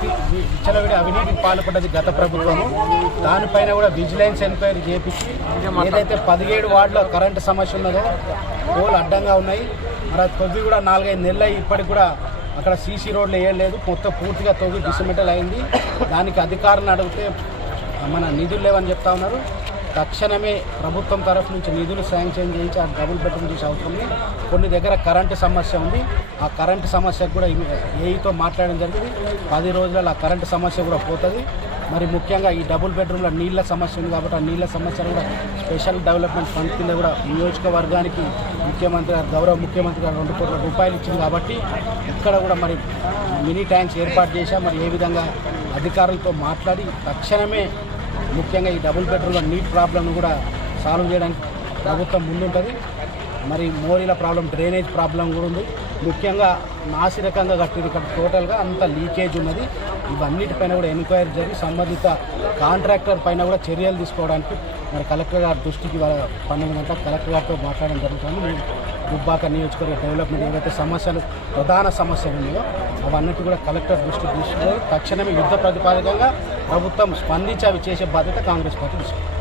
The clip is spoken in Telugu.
అవినీతి విచ్చలవిడి అవినీతికి పాల్పడ్డది గత ప్రభుత్వము. దానిపైన కూడా విజిలెన్స్ ఎంక్వైరీ చేపించి ఏదైతే పదిహేడు వార్డులో కరెంటు సమస్య ఉన్నదో పోలు అడ్డంగా ఉన్నాయి. మరి అది తొవ్వి కూడా నాలుగైదు నెలలు ఇప్పటికి కూడా అక్కడ సీసీ రోడ్లు ఏం లేదు. మొత్తం పూర్తిగా తొవ్వి డిసిమెంటల్ అయింది. దానికి అధికారులను అడిగితే మన నిధులు లేవని చెప్తా ఉన్నారు. తక్షణమే ప్రభుత్వం తరఫు నుంచి నిధులు శాంక్షన్ చేయించి ఆ డబుల్ బెడ్రూమ్ చేసే అవసరం ఉంది. కొన్ని దగ్గర కరెంటు సమస్య ఉంది. ఆ కరెంటు సమస్యకు కూడా ఏఈతో మాట్లాడడం జరిగింది. పది రోజులలో ఆ కరెంటు సమస్య కూడా పోతుంది. మరి ముఖ్యంగా ఈ డబుల్ బెడ్రూమ్లో నీళ్ళ సమస్య ఉంది కాబట్టి ఆ నీళ్ళ సమస్యను కూడా స్పెషల్ డెవలప్మెంట్ ఫండ్ కింద కూడా నియోజకవర్గానికి ముఖ్యమంత్రి గారు గౌరవ ముఖ్యమంత్రి గారు రెండు కోట్ల రూపాయలు ఇచ్చింది కాబట్టి ఇక్కడ కూడా మరి మినీ ట్యాంక్స్ ఏర్పాటు చేశా. మరి ఏ విధంగా అధికారులతో మాట్లాడి తక్షణమే ముఖ్యంగా ఈ డబుల్ బెడ్రూమ్లో నీట్ ప్రాబ్లమ్ను కూడా సాల్వ్ చేయడానికి ప్రభుత్వం ముందుంటుంది. మరి మోరీల ప్రాబ్లం డ్రైనేజ్ ప్రాబ్లం కూడా ఉంది. ముఖ్యంగా నాసిరకంగా కట్టింది ఇక్కడ టోటల్గా అంత లీకేజ్ ఉన్నది. ఇవన్నిటిపైన కూడా ఎంక్వైరీ జరిగి సంబంధిత కాంట్రాక్టర్ పైన కూడా చర్యలు తీసుకోవడానికి మరి కలెక్టర్ గారి దృష్టికి వాళ్ళ పన్నెండు గంటల కలెక్టర్ గారితో మాట్లాడడం జరుగుతుంది. మేము దుబ్బాక నియోజకవర్గ డెవలప్మెంట్ ఏవైతే సమస్యలు ప్రధాన సమస్యలు ఉన్నాయో అవన్నిటి కూడా కలెక్టర్ దృష్టికి తీసుకుని తక్షణమే యుద్ధ ప్రతిపాదకంగా ప్రభుత్వం స్పందించి అవి చేసే బాధ్యత కాంగ్రెస్ పార్టీ తీసుకుంది.